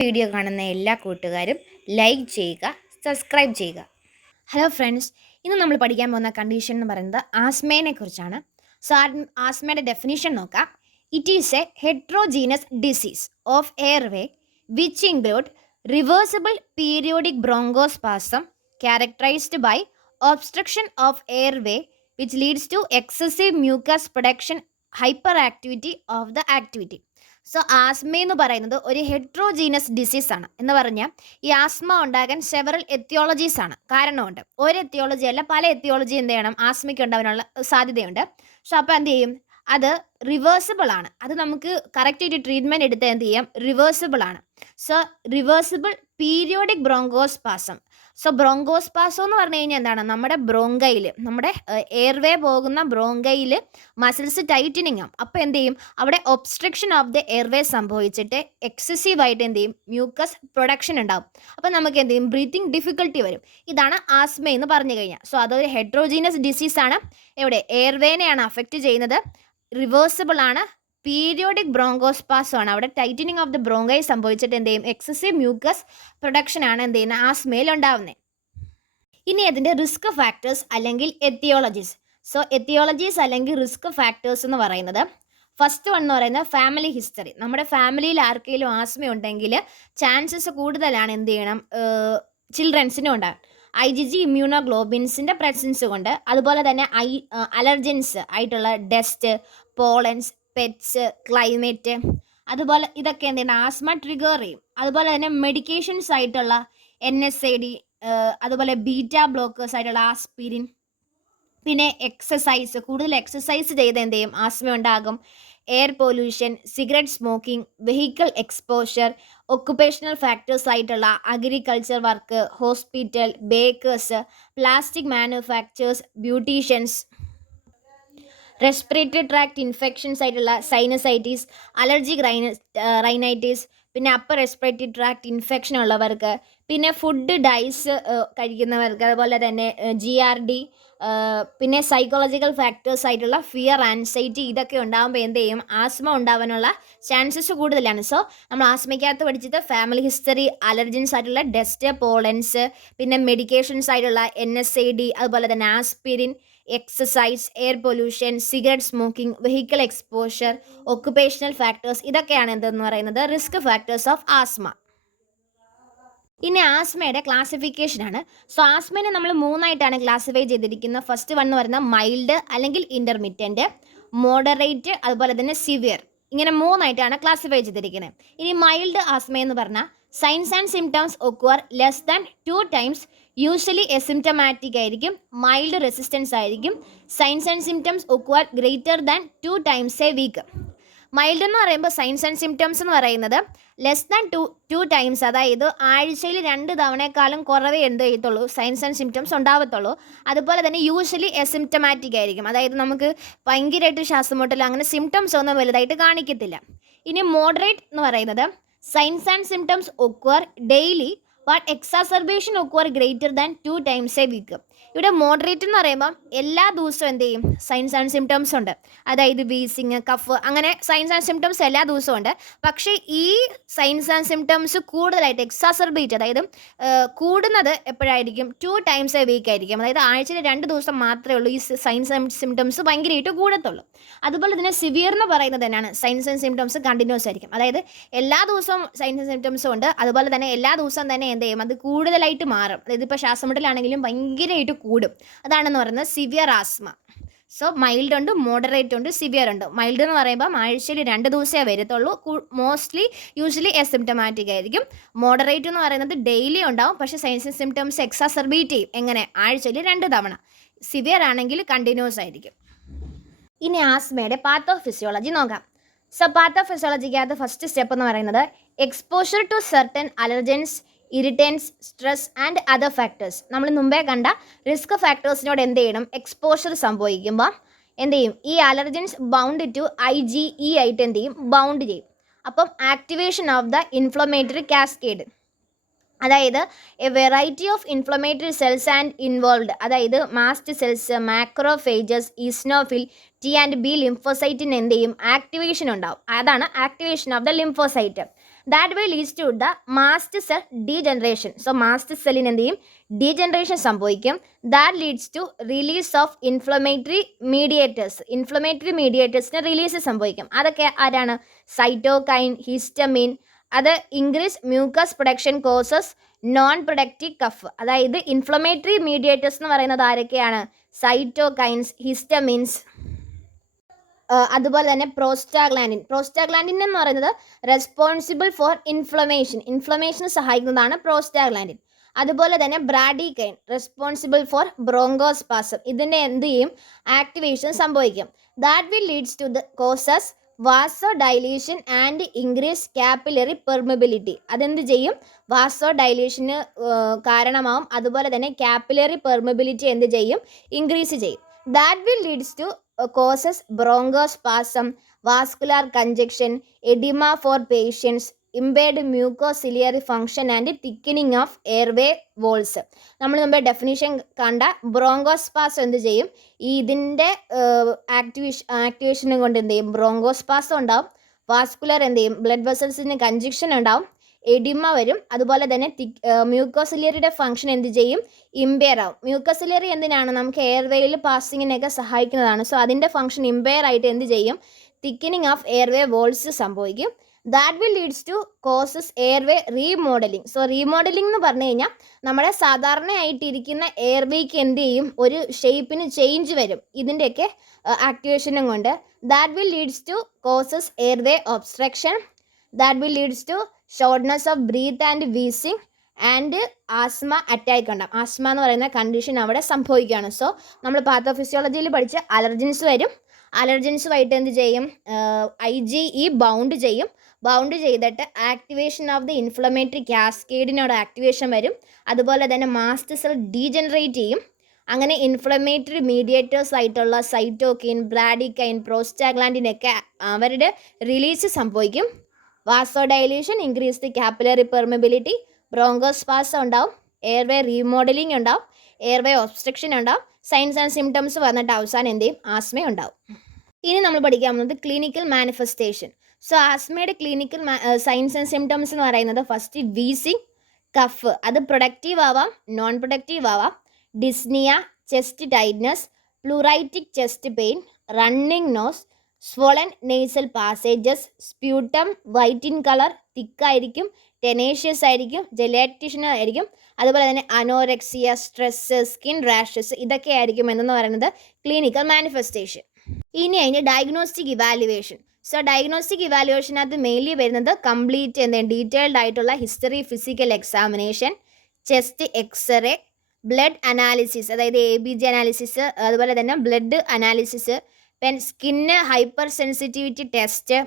Video കാണുന്ന എല്ലാ കൂട്ടുകാരും ലൈക്ക് ചെയ്യുക, സബ്സ്ക്രൈബ് ചെയ്യുക. ഹലോ ഫ്രണ്ട്സ്, ഇന്ന് നമ്മൾ പഠിക്കാൻ പോകുന്ന കണ്ടീഷൻ എന്ന് പറയുന്നത് ആസ്മയെ കുറിച്ചാണ്. സോ ആസ്മയുടെ ഡെഫിനിഷൻ നോക്കാം. It is a heterogeneous disease of airway which include reversible periodic bronchospasm characterised by obstruction of airway which leads to excessive mucus production hyper activity of the activity. So asthma എന്ന് പറയുന്നത് ഒരു heterogeneous disease ആണ്. എന്ന് പറഞ്ഞാൽ ഈ asthma ഉണ്ടാകാൻ several എത്തിയോളജീസ് ആണ്, കാരണമുണ്ട്. ഒരു എത്തിയോളജി അല്ല, പല എത്തിയോളജി എന്ത് ചെയ്യണം, ആസ്മയ്ക്ക് ഉണ്ടാകാനുള്ള സാധ്യതയുണ്ട്. സോ അപ്പോൾ എന്ത് ചെയ്യും, അത് റിവേഴ്സിബിൾ ആണ്. അത് നമുക്ക് കറക്റ്റായിട്ട് ട്രീറ്റ്മെൻറ്റ് എടുത്ത് എന്ത് ചെയ്യാം, റിവേഴ്സിബിൾ ആണ്. So reversible periodic bronchospasm. So bronchospasm എന്ന് പറഞ്ഞു കഴിഞ്ഞാൽ എന്താണ്, നമ്മുടെ ബ്രോങ്കയിൽ, നമ്മുടെ എയർവേ പോകുന്ന ബ്രോങ്കയിൽ മസിൽസ് ടൈറ്റനിങ് ആവും. അപ്പോൾ എന്ത് ചെയ്യും, അവിടെ ഒബ്സ്ട്രക്ഷൻ ഓഫ് ദ എയർവേ സംഭവിച്ചിട്ട് എക്സസീവായിട്ട് എന്ത് ചെയ്യും, മ്യൂക്കസ് പ്രൊഡക്ഷൻ ഉണ്ടാവും. അപ്പോൾ നമുക്ക് എന്ത് ചെയ്യും, ബ്രീത്തിങ് ഡിഫിക്കൽട്ടി വരും. ഇതാണ് ആസ്മ എന്ന് പറഞ്ഞു കഴിഞ്ഞാൽ. സോ അതൊരു ഹെട്രോജീനസ് ഡിസീസാണ്. എവിടെ, എയർവേനെയാണ് അഫക്റ്റ് ചെയ്യുന്നത്. റിവേഴ്സിബിൾ ആണ്. പീരിയോഡിക് ബ്രോങ്കോസ്പാസം ആണ്. അവിടെ ടൈറ്റനിങ് ഓഫ് ദ ബ്രോങ്കൈ സംഭവിച്ചിട്ട് എന്ത് ചെയ്യും, എക്സസീവ് മ്യൂക്കസ് പ്രൊഡക്ഷൻ ആണ് എന്ത് ചെയ്യുന്നത്, ആസ്മയിൽ ഉണ്ടാവുന്നത്. ഇനി അതിൻ്റെ റിസ്ക് ഫാക്ടേഴ്സ് അല്ലെങ്കിൽ എത്തിയോളജീസ്. സോ എത്തിയോളജീസ് അല്ലെങ്കിൽ റിസ്ക് ഫാക്ടേഴ്സ് എന്ന് പറയുന്നത്, ഫസ്റ്റ് വൺ എന്ന് പറയുന്നത് ഫാമിലി ഹിസ്റ്ററി. നമ്മുടെ ഫാമിലിയിൽ ആർക്കെങ്കിലും ആസ്മ ഉണ്ടെങ്കിൽ ചാൻസസ് കൂടുതലാണ് എന്ത് ചെയ്യണം, ചിൽഡ്രൻസിനും ഉണ്ടാകും. IgG ഇമ്മ്യൂണോഗ്ലോബിൻസിൻ്റെ പ്രസൻസ് കൊണ്ട്, അതുപോലെ തന്നെ അലർജൻസ് ആയിട്ടുള്ള ഡസ്റ്റ്, പോളൻസ്, പെറ്റ്സ്, ക്ലൈമറ്റ്, അതുപോലെ ഇതൊക്കെ എന്ത് ചെയ്യണം, ആസ്മ ട്രിഗർ ചെയ്യും. അതുപോലെ തന്നെ മെഡിക്കേഷൻസ് ആയിട്ടുള്ള NSAID, അതുപോലെ ബീറ്റ ബ്ലോക്കേഴ്സ് ആയിട്ടുള്ള ആസ്പിരിൻ, പിന്നെ എക്സസൈസ്, കൂടുതൽ എക്സസൈസ് ചെയ്ത് എന്ത് ചെയ്യും, ആസ്മ ഉണ്ടാകും. Air pollution, cigarette smoking, vehicle exposure, occupational factors ആയിട്ടുള്ള agriculture work, hospital, bakers, plastic manufactures, beauticians, respiratory tract infections ആയിട്ടുള്ള സൈനസൈറ്റീസ്, അലർജിക് റൈനൈറ്റീസ്, പിന്നെ അപ്പർ റെസ്പിറേറ്ററി ട്രാക്ട് ഇൻഫെക്ഷൻ ഉള്ളവർക്ക്, പിന്നെ ഫുഡ് ഡൈസ് കഴിക്കുന്നവർക്ക്, അതുപോലെ തന്നെ GRD, പിന്നെ സൈക്കോളജിക്കൽ ഫാക്ടേഴ്സ് ആയിട്ടുള്ള ഫിയർ, ആൻസൈറ്റി, ഇതൊക്കെ ഉണ്ടാകുമ്പോൾ എന്ത് ചെയ്യും, ആസ്മ ഉണ്ടാവാനുള്ള ചാൻസസ് കൂടുതലാണ്. സോ നമ്മൾ ആസ്മയ്ക്കകത്ത് പഠിച്ചത് ഫാമിലി ഹിസ്റ്ററി, അലർജൻസ് ആയിട്ടുള്ള ഡസ്റ്റ്, പോളൻസ്, പിന്നെ മെഡിക്കേഷൻസ് ആയിട്ടുള്ള NSAID, അതുപോലെ തന്നെ aspirin, exercise, air pollution, cigarette smoking, vehicle exposure, occupational factors, ഇതൊക്കെയാണ് എന്തെന്ന് പറയുന്നത് റിസ്ക് ഫാക്ടേഴ്സ് ഓഫ് ആസ്മ. ഇനി ആസ്മയുടെ ക്ലാസിഫിക്കേഷൻ ആണ്. സോ ആസ്മയെ നമ്മൾ മൂന്നായിട്ടാണ് ക്ലാസിഫൈ ചെയ്തിരിക്കുന്നത്. ഫസ്റ്റ് വൺ എന്ന് പറയുന്നത് മൈൽഡ് അല്ലെങ്കിൽ ഇൻ്റർമിറ്റൻറ്റ്, മോഡറേറ്റ്, അതുപോലെ തന്നെ സിവിയർ. ഇങ്ങനെ മൂന്നായിട്ടാണ് ക്ലാസിഫൈ ചെയ്തിരിക്കുന്നത്. ഇനി മൈൽഡ് ആസ്മ എന്ന് പറഞ്ഞാൽ signs and symptoms occur less than 2 times, usually asymptomatic ആയിരിക്കും, മൈൽഡ് റെസിസ്റ്റൻസ് ആയിരിക്കും. Signs and symptoms occur greater than 2 times a week. Mild എന്ന് പറയുമ്പോൾ സൈൻസ് ആൻഡ് സിംറ്റംസ് എന്ന് പറയുന്നത് ലെസ് ദാൻ 2 times, അതായത് ആഴ്ചയിൽ 2 തവണയെക്കാളും കുറവേ എന്ത് ചെയ്യത്തുള്ളൂ, സൈൻസ് ആൻഡ് സിംറ്റംസ് ഉണ്ടാവത്തുള്ളൂ. അതുപോലെ തന്നെ യൂഷ്വലി എസിംറ്റമാറ്റിക് ആയിരിക്കും, അതായത് നമുക്ക് ഭയങ്കരമായിട്ട് ശ്വാസമുട്ടൽ അങ്ങനെ സിംറ്റംസ് ഒന്നും വലുതായിട്ട് കാണിക്കത്തില്ല. ഇനി മോഡറേറ്റ് എന്ന് പറയുന്നത് signs and symptoms occur daily but exacerbation occur greater than 2 times a week. ഇവിടെ മോഡറേറ്റ് എന്ന് പറയുമ്പോൾ എല്ലാ ദിവസവും എന്ത് ചെയ്യും, സൈൻസ് ആൻഡ് സിംറ്റംസ് ഉണ്ട്. അതായത് വീസിങ്, കഫ്, അങ്ങനെ സൈൻസ് ആൻഡ് സിംറ്റംസ് എല്ലാ ദിവസവും ഉണ്ട്. പക്ഷേ ഈ സൈൻസ് ആൻഡ് സിംറ്റംസ് കൂടുതലായിട്ട് എക്സാസർബേറ്റ്, അതായത് കൂടുന്നത് എപ്പോഴായിരിക്കും, 2 times എ വീക്ക് ആയിരിക്കും. അതായത് ആഴ്ചയിൽ 2 ദിവസം മാത്രമേ ഉള്ളൂ ഈ സൈൻസ് ആൻഡ് സിംറ്റംസ് ഭയങ്കരമായിട്ട് കൂടത്തുള്ളൂ. അതുപോലെ തന്നെ സിവിയർ എന്ന് പറയുന്നത് തന്നെയാണ് സൈൻസ് ആൻഡ് സിംറ്റംസ് കണ്ടിന്യൂസ് ആയിരിക്കും. അതായത് എല്ലാ ദിവസവും സൈൻസ് ആൻഡ് സിംറ്റംസും ഉണ്ട്, അതുപോലെ തന്നെ എല്ലാ ദിവസവും തന്നെ എന്ത് ചെയ്യും, അത് കൂടുതലായിട്ട് മാറും. അതായത് ഇപ്പോൾ ശ്വാസമുട്ടലാണെങ്കിലും ഭയങ്കരമായിട്ട് കൂടും. അതാണെന്ന് പറയുന്നത് സിവിയർ ആസ്മ. സോ മൈൽഡ് ഉണ്ട്, മോഡറേറ്റ് ഉണ്ട്, സിവിയർ ഉണ്ട്. മൈൽഡ് എന്ന് പറയുമ്പോൾ ആഴ്ചയിൽ 2 ദിവസമേ വരത്തുള്ളൂ, യൂഷ്വലി എസിംറ്റമാറ്റിക് ആയിരിക്കും. മോഡറേറ്റ് എന്ന് പറയുന്നത് ഡെയിലി ഉണ്ടാവും, പക്ഷേ സൈൻസ് സിംറ്റംസ് എക്സാസർബേറ്റ് ചെയ്യും. എങ്ങനെ, ആഴ്ചയിൽ 2 തവണ. സിവിയർ ആണെങ്കിൽ കണ്ടിന്യൂസ് ആയിരിക്കും. ഇനി ആസ്മയുടെ പാത്തോഫിസിയോളജി നോക്കാം. സോ പാത്തോഫിസിയോളജിക്കകത്ത് ഫസ്റ്റ് സ്റ്റെപ്പ് എന്ന് പറയുന്നത് exposure to certain allergens, irritants, stress and other factors. നമ്മൾ മുമ്പേ കണ്ട റിസ്ക് ഫാക്ടേഴ്സിനോട് എന്ത് ചെയ്യണം, എക്സ്പോഷർ സംഭവിക്കുമ്പോൾ എന്ത് ചെയ്യും, ഈ അലർജൻസ് ബൗണ്ട് ടു IgE ആയിട്ട് എന്ത് ചെയ്യും, ബൗണ്ട് ചെയ്യും. അപ്പം activation of the inflammatory cascade, അതായത് a variety of inflammatory cells and involved, അതായത് mast cells, macrophages, eosinophil, T and B ലിംഫോസൈറ്റിന് എന്ത് ചെയ്യും, ആക്ടിവേഷൻ ഉണ്ടാവും. അതാണ് activation of the lymphocyte. That way leads to the mast cell degeneration. So mast സെല്ലിന് എന്ത് ചെയ്യും? ഡീജനറേഷൻ സംഭവിക്കും. That leads to release of inflammatory mediators. Inflammatory മീഡിയേറ്റേഴ്സിന് റിലീസ് സംഭവിക്കും. അതൊക്കെ ആരാണ്? Cytokine, histamine. അത് increase mucus production causes non productive cough. അതായത് ഇൻഫ്ലമേറ്ററി മീഡിയേറ്റേഴ്സ് എന്ന് പറയുന്നത് ആരൊക്കെയാണ്? സൈറ്റോകൈൻസ്, ഹിസ്റ്റമിൻസ്, അതുപോലെ തന്നെ പ്രോസ്റ്റാഗ്ലാൻഡിൻ. പ്രോസ്റ്റാഗ്ലാൻഡിൻ എന്ന് പറയുന്നത് റെസ്പോൺസിബിൾ ഫോർ ഇൻഫ്ലമേഷന് സഹായിക്കുന്നതാണ് പ്രോസ്റ്റാഗ്ലാൻഡിൻ. അതുപോലെ തന്നെ ബ്രാഡികൈൻ റെസ്പോൺസിബിൾ ഫോർ ബ്രോങ്കോസ്പാസം. ഇതിൻ്റെ എന്ത് ചെയ്യും? ആക്ടിവേഷൻ സംഭവിക്കും. That will leads to the causes vasodilation and increase capillary permeability. അതെന്ത് ചെയ്യും? വാസോ ഡൈലേഷന് കാരണമാവും. അതുപോലെ തന്നെ കാപ്പിലറി പെർമിബിലിറ്റി എന്ത് ചെയ്യും? ഇൻക്രീസ് ചെയ്യും. That will leads to causes bronchospasm, vascular congestion, oedema for patients, impaired mucociliary function and thickening of airway walls. നമ്മൾ മുമ്പേ ഡെഫിനിഷൻ കണ്ട ബ്രോങ്കോസ്പാസം എന്ത് ചെയ്യും? ഇതിൻ്റെ ആക്ടിവേഷനും കൊണ്ട് എന്ത് ചെയ്യും? ബ്രോങ്കോസ്പാസം ഉണ്ടാവും. വാസ്കുലർ എന്ത് ചെയ്യും? ബ്ലഡ് വെസൽസിന് കഞ്ചക്ഷൻ ഉണ്ടാവും, എഡിമ വരും. അതുപോലെ തന്നെ മ്യൂക്കോസിലിയറിയുടെ ഫംഗ്ഷൻ എന്ത് ചെയ്യും? ഇമ്പയർ ആവും. മ്യൂക്കോസിലിയറി എന്തിനാണ്? നമുക്ക് എയർവേയിൽ പാസിങ്ങിനൊക്കെ സഹായിക്കുന്നതാണ്. സോ അതിൻ്റെ ഫംഗ്ഷൻ ഇമ്പയർ ആയിട്ട് എന്ത് ചെയ്യും? തിക്കനിങ് ഓഫ് എയർവേ വോൾസ് സംഭവിക്കും. That will leads to causes airway remodeling. So remodeling എന്ന് പറഞ്ഞു കഴിഞ്ഞാൽ നമ്മുടെ സാധാരണയായിട്ടിരിക്കുന്ന എയർവേക്ക് എന്ത് ചെയ്യും? ഒരു ഷേപ്പിന് ചേഞ്ച് വരും ഇതിൻ്റെയൊക്കെ ആക്ടിവേഷനും കൊണ്ട്. That will leads to causes airway obstruction. That will leads to shortness of breath and wheezing and asthma attack ഉണ്ടാകും. ആസ്മ എന്ന് പറയുന്ന കണ്ടീഷൻ അവിടെ സംഭവിക്കുകയാണ്. സോ നമ്മൾ പാത്തോഫിസിയോളജിയിൽ പഠിച്ച അലർജൻസ് വരും. അലർജൻസുമായിട്ട് എന്ത് ചെയ്യും? IgE ബൗണ്ട് ചെയ്യും. ബൗണ്ട് ചെയ്തിട്ട് ആക്ടിവേഷൻ ഓഫ് ദി ഇൻഫ്ലമേറ്ററി കാസ്കേഡിനോട് ആക്ടിവേഷൻ വരും. അതുപോലെ തന്നെ മാസ്റ്റ് സെൽ ഡീജനറേറ്റ് ചെയ്യും. അങ്ങനെ ഇൻഫ്ലമേറ്ററി മീഡിയേറ്റേഴ്സ് ആയിട്ടുള്ള സൈറ്റോകിൻ, ബ്രാഡികൈൻ, പ്രോസ്റ്റാഗ്ലാൻഡിനൊക്കെ അവരുടെ റിലീസ് സംഭവിക്കും. Vasodilation, increase the capillary permeability, bronchospasm ഉണ്ടാവും, എയർവേ റീമോഡലിംഗ് ഉണ്ടാവും, എയർവേ ഒബ്സ്ട്രക്ഷൻ ഉണ്ടാവും, സൈൻസ് ആൻഡ് സിംറ്റംസ് വന്നിട്ട് അവസാനം എന്ത് ചെയ്യും? ആസ്മ ഉണ്ടാവും. ഇനി നമ്മൾ പഠിക്കാൻ പോകുന്നത് ക്ലിനിക്കൽ മാനിഫെസ്റ്റേഷൻ. സോ ആസ്മയുടെ ക്ലിനിക്കൽ സൈൻസ് ആൻഡ് സിംറ്റംസ് എന്ന് പറയുന്നത് ഫസ്റ്റ് വീസിങ്, കഫ്. അത് പ്രൊഡക്റ്റീവ് ആവാം, നോൺ പ്രൊഡക്റ്റീവ് ആവാം. Dyspnoea, chest tightness, pleuritic chest pain, running nose, swollen nasal passages, sputum white in colour, തിക്കായിരിക്കും, ടെനേഷ്യസ് ആയിരിക്കും, ജെലാറ്റിഷൻ ആയിരിക്കും. അതുപോലെ തന്നെ അനോറെക്സിയ, സ്ട്രെസ്, സ്കിൻ റാഷസ്, ഇതൊക്കെ ആയിരിക്കും എന്ന് പറയുന്നത് ക്ലിനിക്കൽ മാനിഫെസ്റ്റേഷൻ. ഇനി അതിന് ഡയഗ്നോസ്റ്റിക് ഇവാലുവേഷൻ. സോ ഡയഗ്നോസ്റ്റിക് ഇവാലുവേഷനകത്ത് മെയിൻലി വരുന്നത് കംപ്ലീറ്റ് ഡീറ്റെയിൽഡ് ആയിട്ടുള്ള history, physical examination, chest x-ray, blood analysis, അതായത് ABG അനാലിസിസ്, അതുപോലെ തന്നെ blood analysis, skin hypersensitivity test,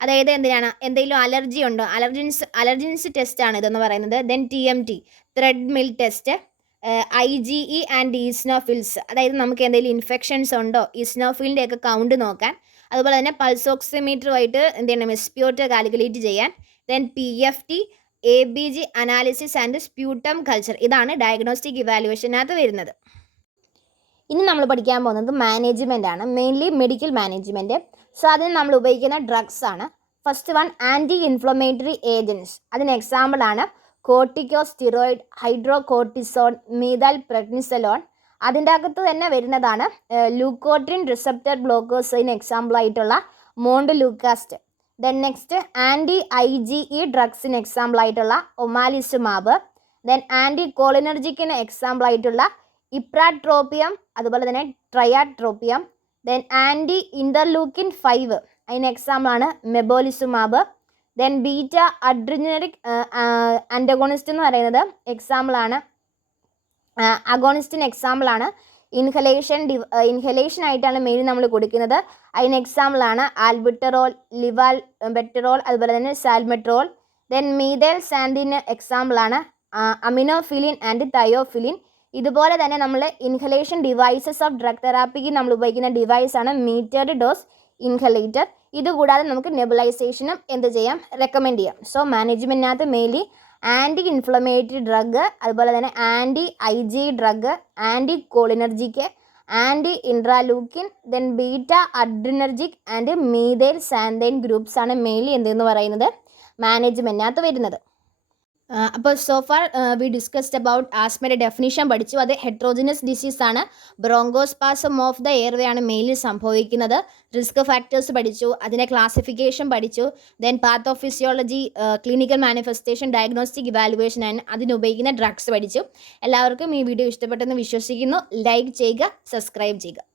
അതായത് എന്തിനാണ്? എന്തെങ്കിലും അലർജി ഉണ്ടോ? അലർജൻസ് ടെസ്റ്റാണ് ഇതെന്ന് പറയുന്നത്. Then TMT treadmill test, IgE and eosinophils, അതായത് നമുക്ക് എന്തെങ്കിലും ഇൻഫെക്ഷൻസ് ഉണ്ടോ, ഈസ്നോഫിലിൻ്റെ ഒക്കെ കൗണ്ട് നോക്കാൻ. അതുപോലെ തന്നെ പൾസോക്സിമീറ്ററുമായിട്ട് എന്ത് ചെയ്യണം? സ്പ്യൂട്ട് കാൽക്കുലേറ്റ് ചെയ്യാൻ. Then PFT, ABG analysis and sputum culture. ഇതാണ് ഡയഗ്നോസ്റ്റിക് ഇവാലുവേഷനകത്ത് വരുന്നത്. ഇനി നമ്മൾ പഠിക്കാൻ പോകുന്നത് മാനേജ്മെൻ്റ് ആണ്, മെയിൻലി മെഡിക്കൽ മാനേജ്മെൻറ്റ്. സോ അതിന് നമ്മൾ ഉപയോഗിക്കുന്ന ഡ്രഗ്സ് ആണ്. First one anti inflammatory agents. അതിന് എക്സാമ്പിളാണ് കോർട്ടിക്കോസ്റ്റിറോയിഡ്, ഹൈഡ്രോകോർട്ടിസോൺ, മീതൽ പ്രെഡ്നിസലോൺ. അതിൻ്റെ അകത്ത് തന്നെ വരുന്നതാണ് ലൂക്കോട്രിൻ റിസപ്റ്റർ ബ്ലോക്കേഴ്സിന് എക്സാമ്പിളായിട്ടുള്ള മോണ്ടലൂക്കാസ്റ്റ്. ദെൻ നെക്സ്റ്റ് IgE ഡ്രഗ്സിന് എക്സാമ്പിളായിട്ടുള്ള ഒമാലിസുമാബ്. ദെൻ ആൻറ്റി കോളിനർജിക്കിന് എക്സാമ്പിളായിട്ടുള്ള ഇപ്രാട്രോപ്പിയം, അതുപോലെ തന്നെ ട്രയാട്രോപ്പിയം. ദെൻ ആൻറ്റി ഇൻ്റർലൂക്കിൻ 5 അതിന് എക്സാമ്പിളാണ് mepolizumab. Then beta adrenergic antagonist എന്ന് പറയുന്നത് എക്സാമ്പിളാണ്, അഗോണിസ്റ്റിന് എക്സാമ്പിളാണ് ഇൻഹലേഷൻ ആയിട്ടാണ് മെയിൻ നമ്മൾ കൊടുക്കുന്നത്. അതിന് എക്സാമ്പിളാണ് ആൽബിറ്ററോൾ, ലിവാൽബെറ്ററോൾ, അതുപോലെ തന്നെ സാൽമെട്രോൾ. ദെൻ മീതേൽ സാൻഡിന് എക്സാമ്പിളാണ് അമിനോഫിലിൻ ആൻഡ് തയോഫിലിൻ. ഇതുപോലെ തന്നെ നമ്മൾ ഇൻഹലേഷൻ ഡിവൈസസ് ഓഫ് ഡ്രഗ് തെറാപ്പിക്ക് നമ്മൾ ഉപയോഗിക്കുന്ന ഡിവൈസാണ് മീറ്റേർഡ് ഡോസ് ഇൻഹലേറ്റർ. ഇതുകൂടാതെ നമുക്ക് നെബുലൈസേഷനും എന്ത് ചെയ്യാം? റെക്കമെൻഡ് ചെയ്യാം. സോ മാനേജ്മെൻറ്റിനകത്ത് മെയിൻലി ആൻറ്റി ഇൻഫ്ലമേറ്ററി ഡ്രഗ്, അതുപോലെ തന്നെ IgE drug, anti cholinergic, anti interleukin, then beta adrenergic and methyl xanthine groups ആണ് മെയിൻലി എന്തെന്ന് പറയുന്നത് മാനേജ്മെൻറ്റിനകത്ത് വരുന്നത്. അപ്പോൾ so far we discussed about ആസ്മയുടെ ഡെഫിനിഷൻ പഠിച്ചു. അത് ഹെട്രോജിനസ് ഡിസീസ് ആണ്. ബ്രോങ്കോസ്പാസം ഓഫ് ദ എയർവേ ആണ് മെയിനിൽ സംഭവിക്കുന്നത്. റിസ്ക് ഫാക്ടേഴ്സ് പഠിച്ചു, അതിൻ്റെ ക്ലാസിഫിക്കേഷൻ പഠിച്ചു, then pathophysiology, clinical manifestation, diagnostic evaluation and അതിനുപയോഗിക്കുന്ന ഡ്രഗ്സ് പഠിച്ചു. എല്ലാവർക്കും ഈ വീഡിയോ ഇഷ്ടപ്പെട്ടെന്ന് വിശ്വസിക്കുന്നു. ലൈക്ക് ചെയ്യുക, സബ്സ്ക്രൈബ് ചെയ്യുക.